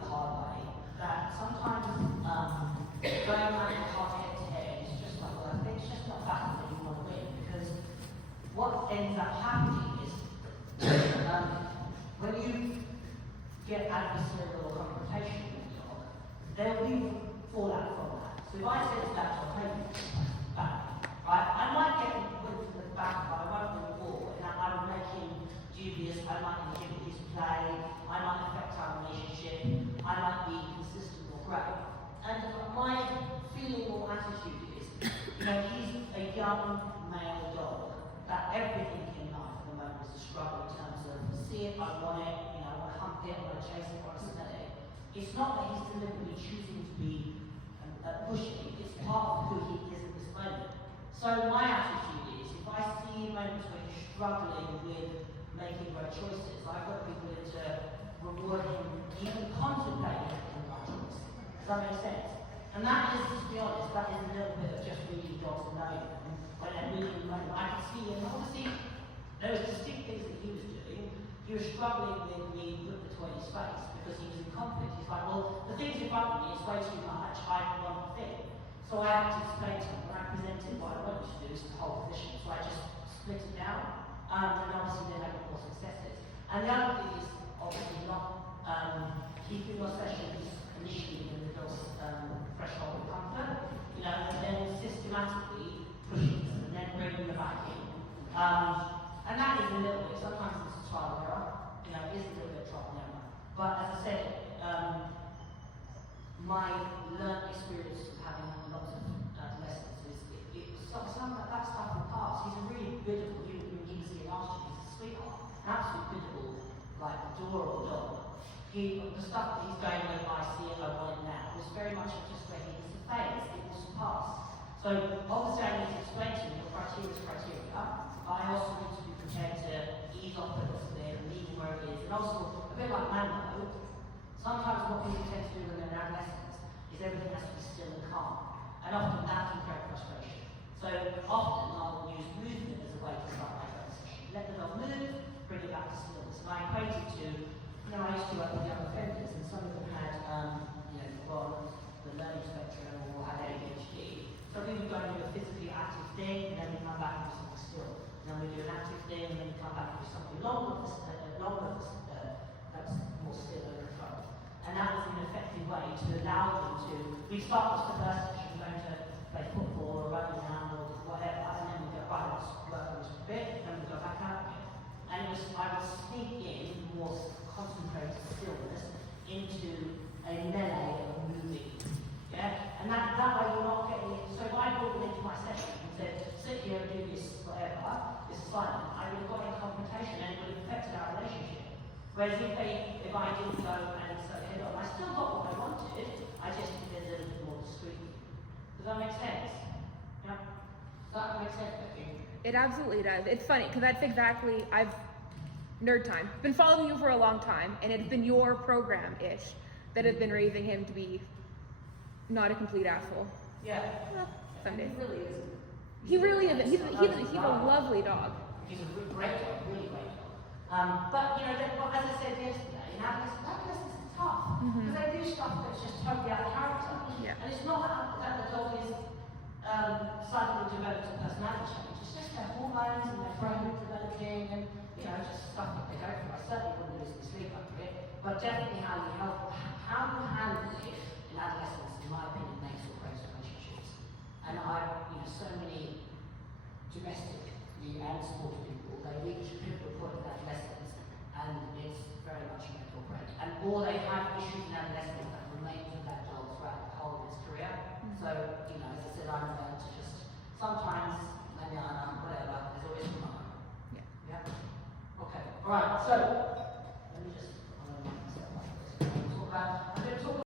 the hard way that sometimes going around the hard head-to-head is just like, well, it's just not a battle that you want to win, because what ends up happening is when you get adversarial or confrontation with the dog, there will be fallout from that. So if I say to that dog, hey, back, right, I might get him put to the back, but I won't win the ball, and I will make him dubious, I might inhibit his play, I might affect our relationship, I might be consistent or great. And my feeling or attitude is, you know, he's a young male dog that everything in life at the moment is a struggle in terms of see it, I want it, you know, I want to hunt it, I want to chase it, I want to smell it. It's not that he's deliberately choosing to be pushy, it's part of who he is at this moment. So my attitude is, if I see moments where he's struggling with making right choices, I've got to be willing to reward him even contemplating making the right choice. Does that make sense? And that is, to be honest, that is a little bit of just reading dogs and knowing them. When they're reading them, I can see, and obviously, there was distinct things that he was doing. He was struggling with me put the toy in his face because he was in conflict. He's like, well, the things in front of me is way too much, I want the thing. So I had to explain to him, when I presented what I wanted to do is the whole position, so I just split it down, and obviously then I got more successes. And the other thing is, obviously not keeping your sessions initially in the dog's threshold of comfort, you know, and then systematically pushing them and then bringing them back in. And that is a little bit, sometimes it's a trial and error, you know, it is a little bit trial and error. But as I said, my learned experience of having lots of lessons is, some of that stuff will pass. He's a really biddable, you can see it last year, he's a sweetheart, an absolute biddable, like, adorable dog. The stuff that he's going with, I see it, I want it now, was very much just where he is the phase, it will pass. So obviously I need to explain to him the criteria is criteria, but I also need to be prepared to ease off a little bit and leave him where it is. And also, a bit like Mando, sometimes what people tend to do when they're in adolescence is everything has to be still and calm. And often that can create frustration. So often I'll use movement as a way to start my training session. Let the dog move, bring it back to stillness. And I equate it to, you know, I used to work with young offenders, and some of them had, you know, well, the learning spectrum or had ADHD. So we would go and do a physically active thing, and then we come back and do something still. And then we do an active thing, and then we come back and do something longer, that's more still and controlled. And that was an effective way to allow them to, we start with the first session, going to play football or run around or whatever, and then we go, right, let's work on this a bit, and then we go back out again. And it was, I would sneak in more concentrated stillness into a melee of moving. Yeah? And that way you're not getting it. So if I brought them into my session and said, sit here and do this whatever, this assignment, I would have got in confrontation and it would have affected our relationship. Whereas if I didn't go and say, hey, look, I still got what I wanted, I just did it a little bit more discreetly. Does that make sense? Yeah? Does that make sense, Becky? It absolutely does. It's funny, because that's exactly, nerd time. Been following you for a long time, and it's been your program-ish that has been raising him to be not a complete asshole. Yeah. Well, some days. He really isn't. He really isn't. He's a lovely dog. He's a great dog, really great dog. But, you know, as I said yesterday, in adolescence is tough. Because they do stuff that's just totally out of character. Yeah. And it's not that the dog is suddenly developed a personality change. It's just their hormones and their brain is developing and, you know, just stuff that they go through. I certainly wouldn't lose my sleep over it. But definitely how you handle it in adolescence, in my opinion, makes or breaks relationships. And I've, you know, so many domestically and supported people, they reach a pivotal point in adolescence and it's very much a make or break. Or they have issues in adolescence that remain with that dog throughout the whole of his career. So, you know, as I said, I'm learned to just, sometimes, whatever, there's always tomorrow. Yeah? Okay. Alright, so